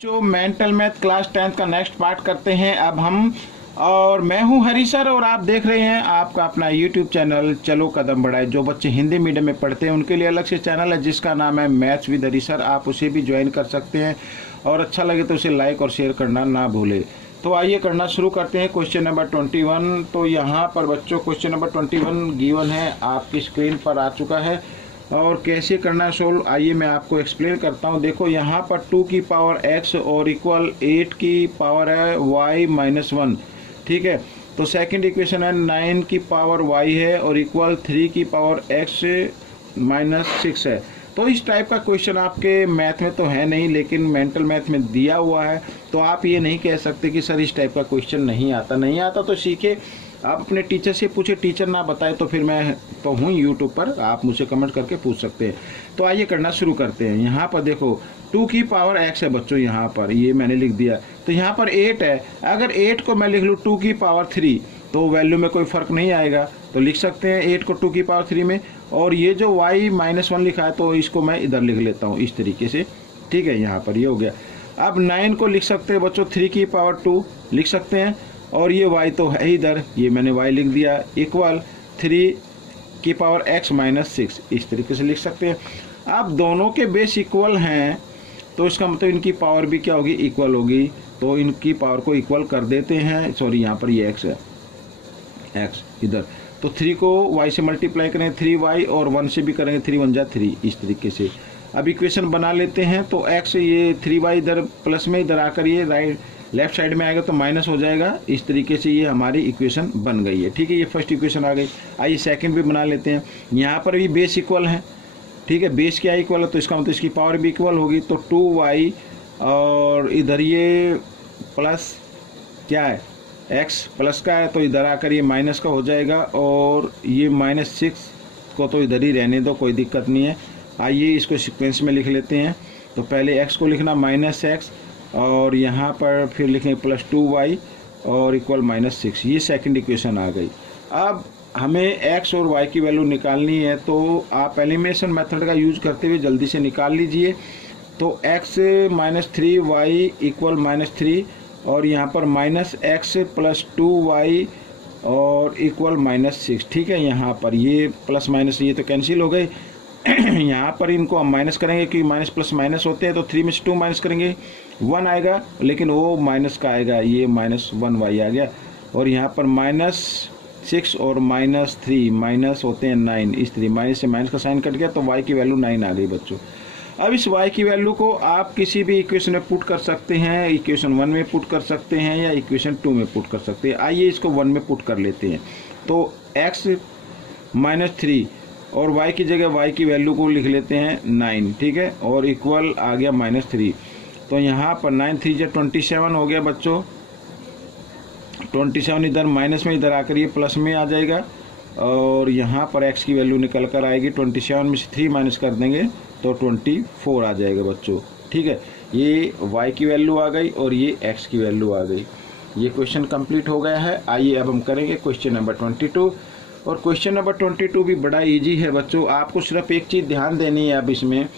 जो mental math class 10th का next part करते हैं अब हम। और मैं हूं हरी सर और आप देख रहे हैं आपका अपना यूट्यूब चैनल चलो कदम बढ़ाए। जो बच्चे हिंदी मीडियम में पढ़ते हैं उनके लिए अलग से चैनल है जिसका नाम है मैथ्स विद हरी सर। आप उसे भी ज्वाइन कर सकते हैं और अच्छा लगे तो उसे लाइक और शेयर करना ना भूले। तो आइए करना शुरू करते हैं। Question number 21। तो यहाँ पर बच्चों क्वेश्चन नंबर 21 गिवन है, आपकी स्क्रीन पर आ चुका है। और कैसे करना है सोल्व, आइए मैं आपको एक्सप्लेन करता हूँ। देखो यहाँ पर 2 की पावर x और इक्वल 8 की पावर है y माइनस 1। ठीक है, तो सेकंड इक्वेशन है 9 की पावर y है और इक्वल 3 की पावर x माइनस 6 है। तो इस टाइप का क्वेश्चन आपके मैथ में तो है नहीं, लेकिन मेंटल मैथ में दिया हुआ है। तो आप ये नहीं कह सकते कि सर इस टाइप का क्वेश्चन नहीं आता तो सीखे। आप अपने टीचर से पूछे, टीचर ना बताए तो फिर मैं तो हूँ यूट्यूब पर, आप मुझसे कमेंट करके पूछ सकते हैं। तो आइए करना शुरू करते हैं। यहाँ पर देखो 2 की पावर x है बच्चों, यहाँ पर ये मैंने लिख दिया। तो यहाँ पर 8 है, अगर 8 को मैं लिख लूँ 2 की पावर 3 तो वैल्यू में कोई फर्क नहीं आएगा, तो लिख सकते हैं 8 को 2 की पावर 3 में। और ये जो y माइनस 1 लिखा है तो इसको मैं इधर लिख लेता हूँ इस तरीके से। ठीक है, यहाँ पर ये हो गया। अब 9 को लिख सकते हैं बच्चों 3 की पावर 2 लिख सकते हैं, और ये y तो है इधर, ये मैंने y लिख दिया, इक्वल 3 की पावर x माइनस 6 इस तरीके से लिख सकते हैं। अब दोनों के बेस इक्वल हैं तो इसका मतलब इनकी पावर भी क्या होगी, इक्वल होगी। तो इनकी पावर को इक्वल कर देते हैं। सॉरी, यहाँ पर ये x है, x इधर, तो 3 को y से मल्टीप्लाई करेंगे 3y और 1 से भी करेंगे 3 1 जा 3 इस तरीके से। अब इक्वेशन बना लेते हैं। तो x ये 3y इधर प्लस में, इधर आकर ये लेफ्ट साइड में आएगा तो माइनस हो जाएगा। इस तरीके से ये हमारी इक्वेशन बन गई है। ठीक है, ये फर्स्ट इक्वेशन आ गई। आइए सेकंड भी बना लेते हैं। यहाँ पर भी बेस इक्वल है। ठीक है, बेस क्या इक्वल है तो इसका मतलब इसकी पावर भी इक्वल होगी। तो 2y और इधर ये प्लस क्या है, x प्लस का है तो इधर आकर ये माइनस का हो जाएगा, और ये माइनस 6 को तो इधर ही रहने दो, कोई दिक्कत नहीं है। आइए इसको सीक्वेंस में लिख लेते हैं। तो पहले x को लिखना माइनस x और यहाँ पर फिर लिखेंगे प्लस 2y और इक्वल माइनस 6। ये सेकंड इक्वेशन आ गई। अब हमें x और y की वैल्यू निकालनी है, तो आप एलिमिनेशन मेथड का यूज करते हुए जल्दी से निकाल लीजिए। तो x minus 3y equal minus 3 और यहाँ पर माइनस x प्लस 2y और इक्वल माइनस 6। ठीक है, यहाँ पर ये प्लस माइनस ये तो कैंसिल हो गए। यहाँ पर इनको हम माइनस करेंगे क्योंकि माइनस प्लस माइनस होते हैं। तो 3 में से 2 माइनस करेंगे 1 आएगा, लेकिन वो माइनस का आएगा, ये माइनस 1y आ गया। और यहाँ पर माइनस 6 और माइनस 3 माइनस होते हैं 9, इस तरीके माइनस से माइनस का साइन कट गया तो y की वैल्यू 9 आ गई बच्चों। अब इस y की वैल्यू को आप किसी भी इक्वेशन में पुट कर सकते हैं, इक्वेशन 1 में पुट कर सकते हैं या इक्वेशन 2 में पुट कर सकते हैं। आइए इसको 1 में पुट कर लेते हैं। तो x माइनस 3 और y की जगह y की वैल्यू को लिख लेते हैं 9। ठीक है, और इक्वल आ गया माइनस 3। तो यहाँ पर 9 3 जा 27 हो गया बच्चों। 27 इधर माइनस में, इधर आकर ये प्लस में आ जाएगा, और यहाँ पर x की वैल्यू निकल कर आएगी। 27 में से 3 माइनस कर देंगे तो 24 आ जाएगा बच्चों। ठीक है, ये y की वैल्यू आ गई और ये x की वैल्यू आ गई। ये क्वेश्चन कंप्लीट हो गया है। आइए अब हम करेंगे क्वेश्चन नंबर 22। और क्वेश्चन नंबर 22 भी बड़ा इजी है बच्चों। आपको सिर्फ एक चीज़ ध्यान देनी है। अब इसमें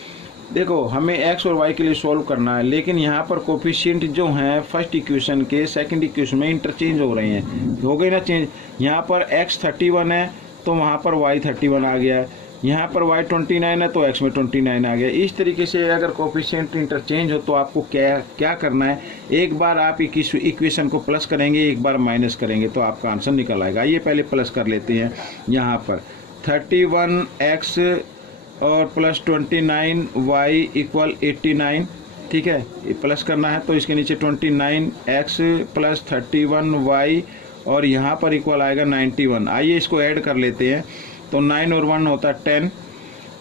देखो हमें x और y के लिए सॉल्व करना है, लेकिन यहाँ पर कोफिशिएंट जो हैं फर्स्ट इक्वेशन के सेकंड इक्वेशन में इंटरचेंज हो रहे हैं। हो गई ना चेंज। यहाँ पर x 31 है तो वहाँ पर y 31 आ गया। यहाँ पर y 29 है तो x में 29 आ गया। इस तरीके से अगर कोफिशिएंट इंटरचेंज हो तो आपको क्या करना है, एक बार आप इक्वेशन को प्लस करेंगे, एक बार माइनस करेंगे तो आपका आंसर निकल आएगा। ये पहले प्लस कर लेते हैं। यहाँ पर 31x और प्लस 29y इक्वल 89। ठीक है, ये प्लस करना है तो इसके नीचे 29x प्लस 31y और यहाँ पर इक्वल आएगा 91। आइए इसको ऐड कर लेते हैं। तो 9 और 1 होता है 10,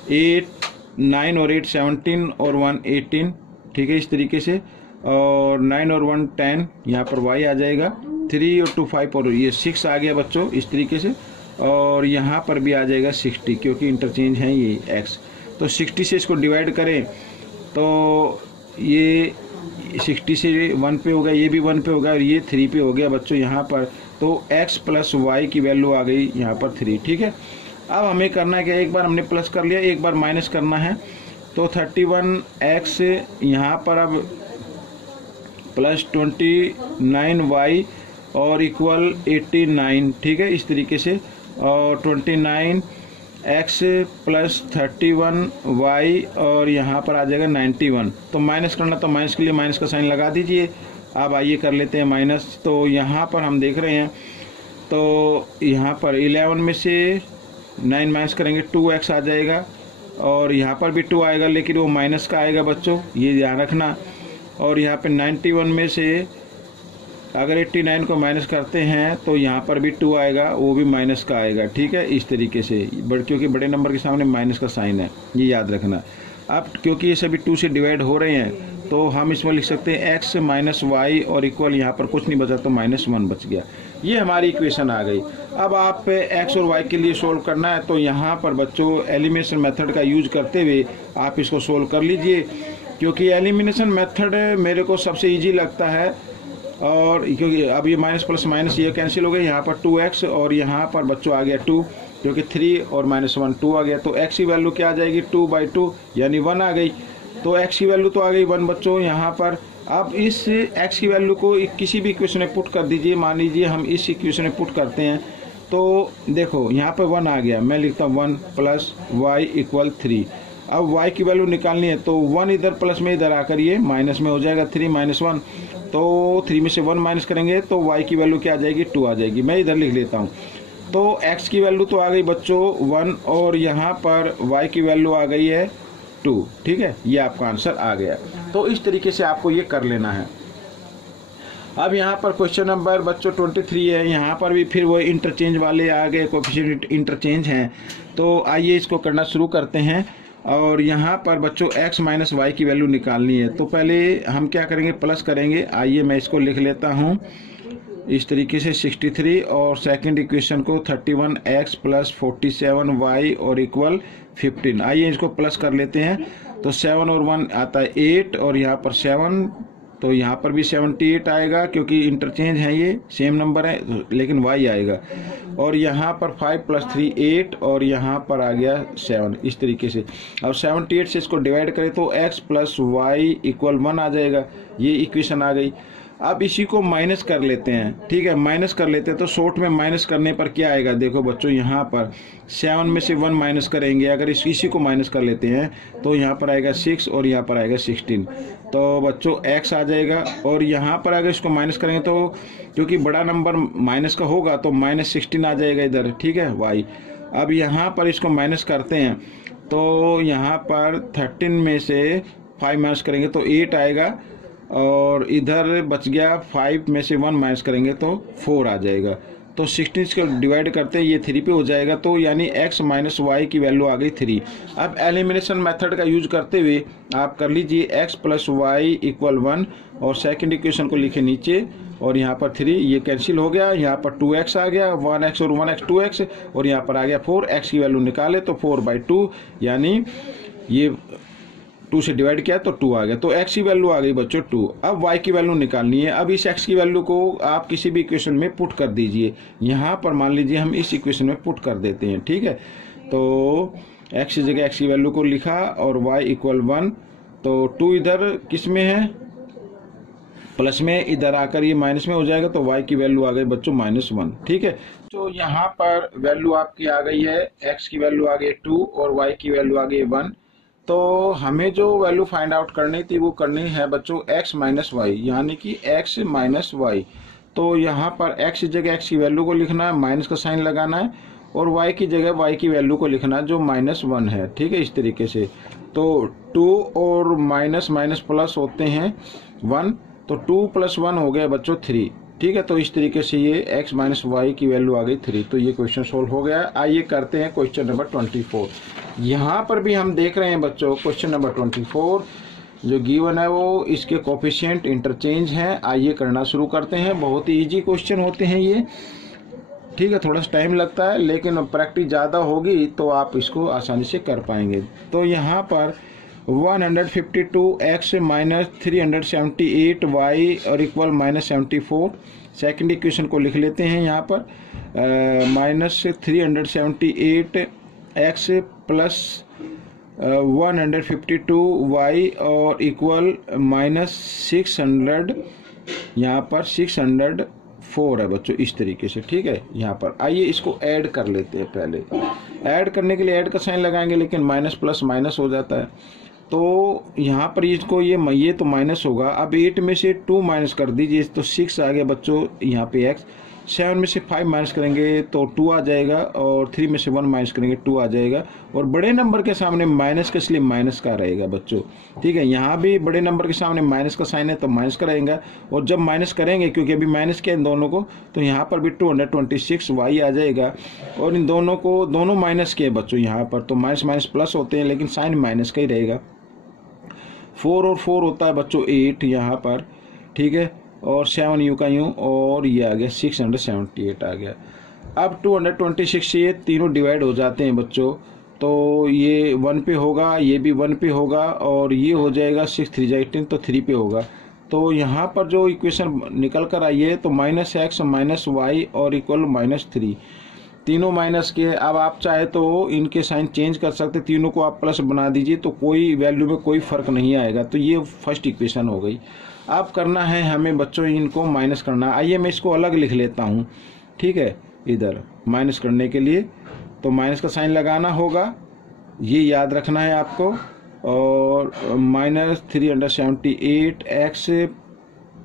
8 9 और 8 17 और 1 18। ठीक है, इस तरीके से। और 9 और 1 10, यहाँ पर y आ जाएगा। 3 और 2 5 और ये 6 आ गया बच्चों इस तरीके से। और यहाँ पर भी आ जाएगा 60 क्योंकि इंटरचेंज है ये x। तो 60 से इसको डिवाइड करें तो ये 60 से 1 पे हो गया, ये भी 1 पे हो गया और ये 3 पे हो गया बच्चों यहाँ पर। तो x प्लस y की वैल्यू आ गई यहाँ पर 3। ठीक है, अब हमें करना है कि एक बार हमने प्लस कर लिया, एक बार माइनस करना है। तो 31x यहाँ पर अब प्लस 29y और इक्वल 89, ठीक है, इस तरीके से। और 29x प्लस 31y और यहाँ पर आ जाएगा 91। तो माइनस करना, तो माइनस के लिए माइनस का साइन लगा दीजिए। अब आइए कर लेते हैं माइनस। तो यहाँ पर हम देख रहे हैं, तो यहाँ पर 11 में से 9 माइनस करेंगे 2x आ जाएगा, और यहाँ पर भी 2 आएगा, लेकिन वो माइनस का आएगा बच्चों, ये ध्यान रखना। और यहाँ पे 91 में से अगर 89 को माइनस करते हैं तो यहाँ पर भी 2 आएगा, वो भी माइनस का आएगा, ठीक है, इस तरीके से, क्योंकि बड़े नंबर के सामने माइनस का साइन है, ये याद रखना। अब क्योंकि ये सभी 2 से डिवाइड हो रहे हैं, तो हम इसमें लिख सकते हैं x माइनस वाई और इक्वल, यहाँ पर कुछ नहीं बचा तो -1 बच गया। ये हमारी इक्वेशन आ गई। अब आप x और y के लिए सोल्व करना है, तो यहाँ पर बच्चों एलिमिनेशन मेथड का यूज करते हुए आप इसको सोल्व कर लीजिए, क्योंकि एलिमिनेशन मेथड मेरे को सबसे ईजी लगता है। और क्योंकि अब ये माइनस प्लस माइनस ये कैंसिल हो गया, यहाँ पर 2x और यहाँ पर बच्चों आ गया 2, क्योंकि 3 और -1 2 आ गया। तो x की वैल्यू क्या आ जाएगी, 2/2 यानी 1 आ गई। तो x की वैल्यू तो आ गई 1 बच्चों यहाँ पर। अब इस x की वैल्यू को किसी भी इक्वेशन में पुट कर दीजिए। मान लीजिए हम इस इक्वेशन में पुट करते हैं, तो देखो यहाँ पर 1 आ गया, मैं लिखता हूँ 1 प्लस वाई इक्वल 3। अब y की वैल्यू निकालनी है, तो 1 इधर प्लस में इधर आकर ये माइनस में हो जाएगा, 3 - 1, तो 3 में से 1 माइनस करेंगे तो y की वैल्यू क्या आ जाएगी, 2 आ जाएगी। मैं इधर लिख लेता हूँ। तो x की वैल्यू तो आ गई बच्चों 1, और यहाँ पर y की वैल्यू आ गई है 2, ठीक है, ये आपका आंसर आ गया। तो इस तरीके से आपको ये कर लेना है। अब यहाँ पर क्वेश्चन नंबर बच्चों 23 है। यहाँ पर भी फिर वो इंटरचेंज वाले आ गए, कोएफिशिएंट इंटरचेंज हैं। तो आइए इसको करना शुरू करते हैं। और यहाँ पर बच्चों x माइनस वाई की वैल्यू निकालनी है, तो पहले हम क्या करेंगे, प्लस करेंगे। आइए मैं इसको लिख लेता हूँ इस तरीके से 63, और सेकंड इक्वेशन को 31x प्लस 47y और इक्वल 15। आइए इसको प्लस कर लेते हैं। तो 7 और 1 आता है 8, और यहाँ पर 7, तो यहाँ पर भी 78 आएगा, क्योंकि इंटरचेंज है, ये सेम नंबर है लेकिन y आएगा। और यहाँ पर 5 + 3 8, और यहाँ पर आ गया 7, इस तरीके से। अब 78 से इसको डिवाइड करें तो x प्लस वाई इक्वल 1 आ जाएगा, ये इक्वेशन आ गई। अब इसी को माइनस कर लेते हैं, ठीक है, माइनस कर लेते हैं। तो शॉर्ट में माइनस करने पर क्या आएगा, देखो बच्चों, यहाँ पर 7 में से 1 माइनस करेंगे, अगर इसी को माइनस कर लेते हैं तो यहाँ पर आएगा 6 और यहाँ पर आएगा 16। तो बच्चों x आ जाएगा, और यहाँ पर अगर इसको माइनस करेंगे तो क्योंकि बड़ा नंबर माइनस का होगा तो -16 आ जाएगा इधर, ठीक है, y। अब यहाँ पर इसको माइनस करते हैं, तो यहाँ पर 13 में से 5 माइनस करेंगे तो 8 आएगा, और इधर बच गया 5 में से 1 माइनस करेंगे तो 4 आ जाएगा। तो 16 को डिवाइड करते हैं, ये 3 पे हो जाएगा। तो यानी x माइनस वाई की वैल्यू आ गई 3। अब एलिमिनेशन मेथड का यूज करते हुए आप कर लीजिए x प्लस वाई इक्वल 1, और सेकंड इक्वेशन को लिखे नीचे, और यहाँ पर 3, ये कैंसिल हो गया। यहाँ पर 2x आ गया, 1x और 1x 2x, और यहाँ पर आ गया 4। x की वैल्यू निकाले तो 4/2, यानी ये 2 से डिवाइड किया तो 2 आ गया। तो x की वैल्यू आ गई बच्चों 2। अब y की वैल्यू निकालनी है। अब इस x की वैल्यू को आप किसी भी इक्वेशन में पुट कर दीजिए। यहाँ पर मान लीजिए हम इस इक्वेशन में पुट कर देते हैं, ठीक है। तो x की जगह x की वैल्यू को लिखा, और y इक्वल 1। तो 2 इधर किस में है, प्लस में, इधर आकर ये माइनस में हो जाएगा। तो y की वैल्यू आ गई बच्चों -1, ठीक है। तो यहाँ पर वैल्यू आपकी आ गई है, x की वैल्यू आ गई 2 और y की वैल्यू आ गई 1। तो हमें जो वैल्यू फाइंड आउट करनी थी वो करनी है बच्चों x माइनस वाई, यानी कि x माइनस वाई। तो यहाँ पर x की जगह x की वैल्यू को लिखना है, माइनस का साइन लगाना है, और y की जगह y की वैल्यू को लिखना है जो -1 है, ठीक है, इस तरीके से। तो 2 और माइनस माइनस प्लस होते हैं 1, तो 2 + 1 हो गया बच्चों 3, ठीक है। तो इस तरीके से ये x माइनस वाई की वैल्यू आ गई 3। तो ये क्वेश्चन सोल्व हो गया। आइए करते हैं क्वेश्चन नंबर 24। यहाँ पर भी हम देख रहे हैं बच्चों, क्वेश्चन नंबर 24 जो गिवन है वो इसके कोएफिशिएंट इंटरचेंज हैं। आइए करना शुरू करते हैं। बहुत ही ईजी क्वेश्चन होते हैं ये, ठीक है, थोड़ा सा टाइम लगता है, लेकिन प्रैक्टिस ज़्यादा होगी तो आप इसको आसानी से कर पाएंगे। तो यहाँ पर 152x माइनस 378y और इक्वल -74। सेकंड इक्वेशन को लिख लेते हैं यहाँ पर, -378x प्लस 152y और इक्वल -600 यहाँ पर 604 है बच्चों, इस तरीके से। ठीक है, यहाँ पर आइए इसको ऐड कर लेते हैं। पहले ऐड करने के लिए ऐड का साइन लगाएंगे, लेकिन माइनस प्लस माइनस हो जाता है, तो यहाँ पर इसको ये तो माइनस होगा। अब 8 में से 2 माइनस कर दीजिए तो 6 आ गया बच्चों यहाँ पे x। 7 में से 5 माइनस करेंगे तो 2 आ जाएगा, और 3 में से 1 माइनस करेंगे 2 आ जाएगा। और बड़े नंबर के सामने माइनस का, इसलिए माइनस का रहेगा बच्चों। ठीक है, यहाँ भी बड़े नंबर के सामने माइनस का साइन है तो माइनस का रहेगा। और जब माइनस करेंगे, क्योंकि अभी माइनस किया इन दोनों को, तो यहाँ पर भी 226y आ जाएगा। और इन दोनों को दोनों माइनस किए बच्चों यहाँ पर, तो माइनस माइनस प्लस होते हैं, लेकिन साइन माइनस का ही रहेगा। 4 और 4 होता है बच्चों 8 यहाँ पर। ठीक है, और 7 यूं का यूं, और ये आ गया 678 आ गया। अब 226 से ये तीनों डिवाइड हो जाते हैं बच्चों, तो ये 1 पे होगा, ये भी 1 पे होगा, और ये हो जाएगा 6 3 जा 18, तो 3 पे होगा। तो यहाँ पर जो इक्वेशन निकल कर आई है, तो -x -y और इक्वल -3, तीनों माइनस के। अब आप चाहे तो इनके साइन चेंज कर सकते, तीनों को आप प्लस बना दीजिए, तो कोई वैल्यू में कोई फर्क नहीं आएगा। तो ये फर्स्ट इक्वेशन हो गई। अब करना है हमें बच्चों इनको माइनस करना। आइए मैं इसको अलग लिख लेता हूँ। ठीक है, इधर माइनस करने के लिए तो माइनस का साइन लगाना होगा, ये याद रखना है आपको। और -378x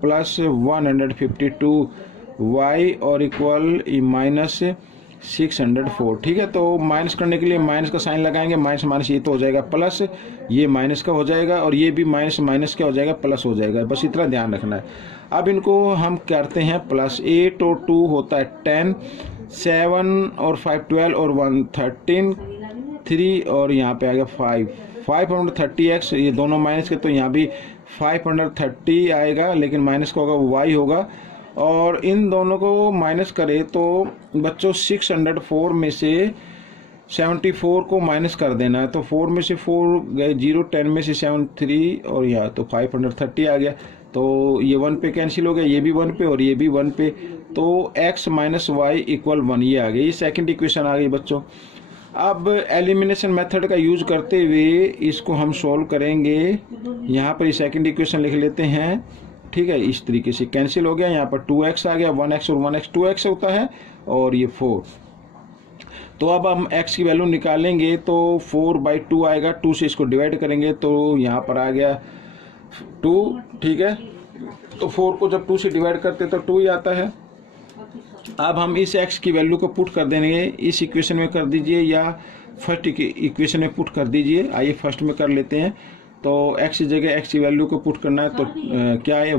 प्लस 152y और इक्वल -604। ठीक है, तो माइनस करने के लिए माइनस का साइन लगाएंगे, माइनस माइनस ये तो हो जाएगा प्लस, ये माइनस का हो जाएगा, और ये भी माइनस माइनस क्या हो जाएगा, प्लस हो जाएगा। बस इतना ध्यान रखना है। अब इनको हम करते हैं प्लस। 8 और 2 होता है 10, 7 और 5 12 और 1 13, 3 और यहाँ पे आ गया 5 530x, ये दोनों माइनस के, तो यहाँ भी 530 आएगा, लेकिन माइनस का होगा y होगा। और इन दोनों को माइनस करें तो बच्चों 604 में से 74 को माइनस कर देना है, तो 4 में से 4 गए 0, 10 में से 7 3, और यहाँ तो 530 आ गया। तो ये 1 पे कैंसिल हो गया, ये भी 1 पे और ये भी 1 पे, तो x माइनस वाई इक्वल 1 ये आ गई। ये सेकंड इक्वेशन आ गई बच्चों। अब एलिमिनेशन मेथड का यूज करते हुए इसको हम सोल्व करेंगे। यहाँ पर ये सेकंड इक्वेशन लिख लेते हैं। ठीक है, इस तरीके से कैंसिल हो गया। यहाँ पर 2x आ गया, 1x और 1x 2x होता है, और ये 4। तो अब हम x की वैल्यू निकालेंगे, तो 4/2 आएगा। 2 से इसको डिवाइड करेंगे तो यहाँ पर आ गया 2। ठीक है, तो 4 को जब 2 से डिवाइड करते तो 2 ही आता है। अब हम इस x की वैल्यू को पुट कर देंगे, इस इक्वेशन में कर दीजिए या फर्स्ट इक्वेशन में पुट कर दीजिए। आइए फर्स्ट में कर लेते हैं। तो x की जगह x की वैल्यू को पुट करना है, तो क्या है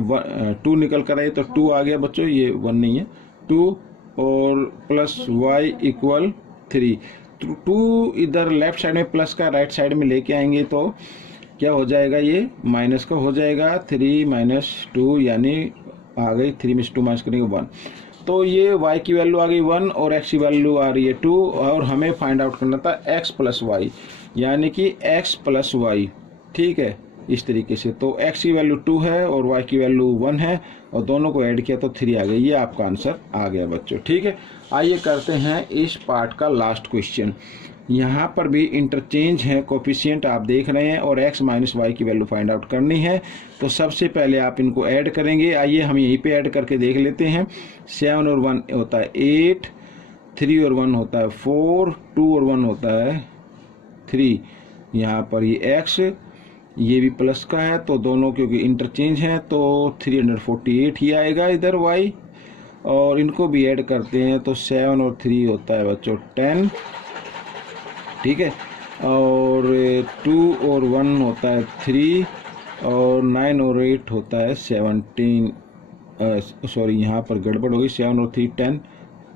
2 निकल कर आए, तो 2 आ गया बच्चों, ये 1 नहीं है, 2 और प्लस y इक्वल 3। तो 2 इधर लेफ्ट साइड में प्लस का राइट साइड में लेके आएंगे तो क्या हो जाएगा, ये माइनस का हो जाएगा। 3 - 2 यानी आ गई, 3 में से 2 माइनस करेंगे 1, तो ये y की वैल्यू आ गई 1 और x की वैल्यू आ रही है 2। और हमें फाइंड आउट करना था x प्लस वाई, यानी कि x प्लस वाई। ठीक है, इस तरीके से। तो x की वैल्यू 2 है और y की वैल्यू 1 है, और दोनों को ऐड किया तो 3 आ गई। ये आपका आंसर आ गया बच्चों। ठीक है, आइए करते हैं इस पार्ट का लास्ट क्वेश्चन। यहाँ पर भी इंटरचेंज है कोफिशिएंट, आप देख रहे हैं, और x माइनस वाई की वैल्यू फाइंड आउट करनी है। तो सबसे पहले आप इनको ऐड करेंगे। आइए हम यहीं पे ऐड करके देख लेते हैं। 7 और 1 होता है 8, 3 और 1 होता है 4, 2 और 1 होता है 3। यहाँ पर ये x, ये भी प्लस का है, तो दोनों क्योंकि इंटरचेंज है तो 348 ही आएगा इधर y। और इनको भी ऐड करते हैं तो 7 और 3 होता है बच्चों 10। ठीक है, और 2 और 1 होता है 3, और 9 और 8 होता है 17। सॉरी, यहाँ पर गड़बड़ हो गई, 7 और 3 10,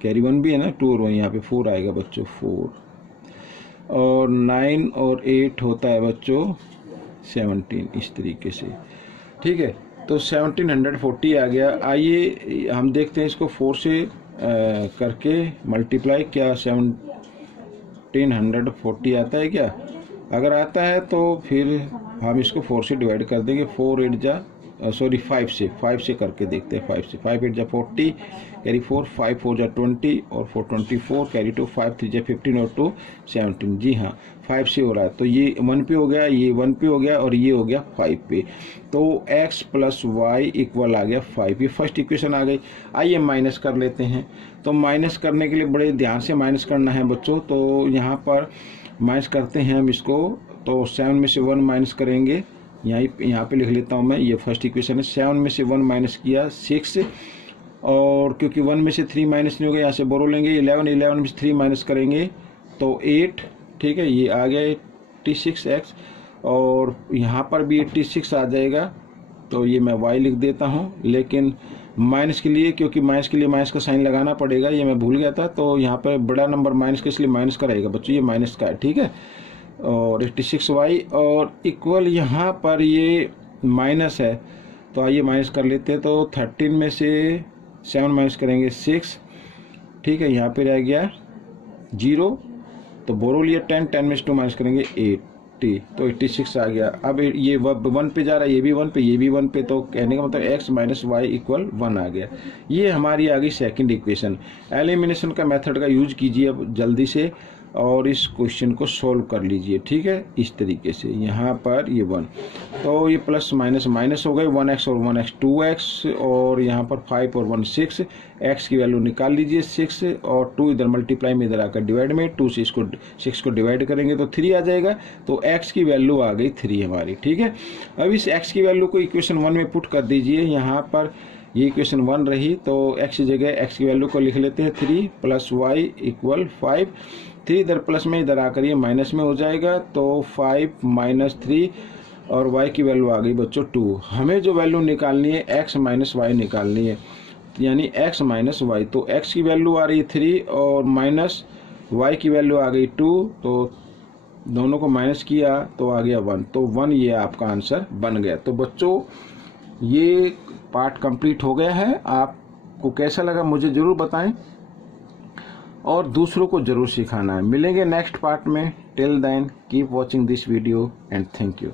कैरी 1 भी है ना, 2 और 1 यहाँ पे 4 आएगा बच्चों 4, और 9 और 8 होता है बच्चों 17, इस तरीके से। ठीक है, तो 1740 आ गया। आइए हम देखते हैं इसको 4 से करके मल्टीप्लाई, क्या 1740 आता है क्या? अगर आता है तो फिर हम इसको 4 से डिवाइड कर देंगे। 4 8 जा सॉरी 5 से करके देखते हैं। 5 से 5 8 जा 40 कैरी 4 5 4 जा 20 और 4 24 कैरी 2 5 3 जा 15 और 2 17। जी हाँ 5 से हो रहा है, तो ये 1 पे हो गया, ये 1 पे हो गया और ये हो गया 5 पे। तो x प्लस वाई इक्वल आ गया 5। ये फर्स्ट इक्वेशन आ गई। आइए माइनस कर लेते हैं। तो माइनस करने के लिए बड़े ध्यान से माइनस करना है बच्चों। तो यहाँ पर माइनस करते हैं हम इसको। तो 7 में से 1 माइनस करेंगे, यहाँ पे लिख लेता हूँ मैं। ये फर्स्ट इक्वेशन है। 7 में से 1 माइनस किया 6, और क्योंकि 1 में से 3 माइनस नहीं हो गया, यहाँ से बोरो लेंगे 11 में से 3 माइनस करेंगे तो 8। ठीक है, ये आ गया 86x, और यहाँ पर भी 86 आ जाएगा। तो ये मैं y लिख देता हूँ, लेकिन माइनस के लिए, क्योंकि माइनस के लिए माइनस का साइन लगाना पड़ेगा, ये मैं भूल गया था। तो यहाँ पर बड़ा नंबर माइनस का, इसलिए माइनस का रहेगा बच्चों, ये माइनस का है। ठीक है, और 86y और इक्वल यहाँ पर ये माइनस है, तो आइए माइनस कर लेते हैं। तो 13 में से 7 माइनस करेंगे 6। ठीक है, यहाँ पे रह गया 0, तो बोरो लिया 10 में से 2 माइनस करेंगे 80, तो 86 आ गया। अब ये 1 पे जा रहा है, ये भी 1 पे, ये भी 1 पे, तो कहने का मतलब x माइनस वाई इक्वल 1 आ गया। ये हमारी आ गई सेकेंड इक्वेशन। एलिमिनेशन का मेथड का यूज कीजिए अब जल्दी से, और इस क्वेश्चन को सोल्व कर लीजिए। ठीक है, इस तरीके से यहाँ पर ये 1, तो ये प्लस माइनस माइनस हो गए, 1x और 1x 2x, और यहाँ पर 5 और 1 6। x की वैल्यू निकाल लीजिए 6, और 2 इधर मल्टीप्लाई में, इधर आकर डिवाइड में, 2 से इसको 6 को डिवाइड करेंगे तो 3 आ जाएगा। तो x की वैल्यू आ गई 3 हमारी। ठीक है, अब इस x की वैल्यू को इक्वेशन 1 में पुट कर दीजिए। यहाँ पर ये इक्वेशन 1 रही, तो x की जगह x की वैल्यू को लिख लेते हैं 3 प्लस वाई इक्वल 5। 3 इधर प्लस में, इधर आकर ये माइनस में हो जाएगा, तो 5 माइनस 3, और y की वैल्यू आ गई बच्चों 2। हमें जो वैल्यू निकालनी है x माइनस वाई निकालनी है, यानी x माइनस वाई। तो x की वैल्यू आ रही है 3 और माइनस y की वैल्यू आ गई 2, तो दोनों को माइनस किया तो आ गया 1, तो 1 ये आपका आंसर बन गया। तो बच्चों ये पार्ट कंप्लीट हो गया है। आपको कैसा लगा मुझे ज़रूर बताएं, और दूसरों को ज़रूर सिखाना है। मिलेंगे नेक्स्ट पार्ट में। Till then keep watching this video and thank you.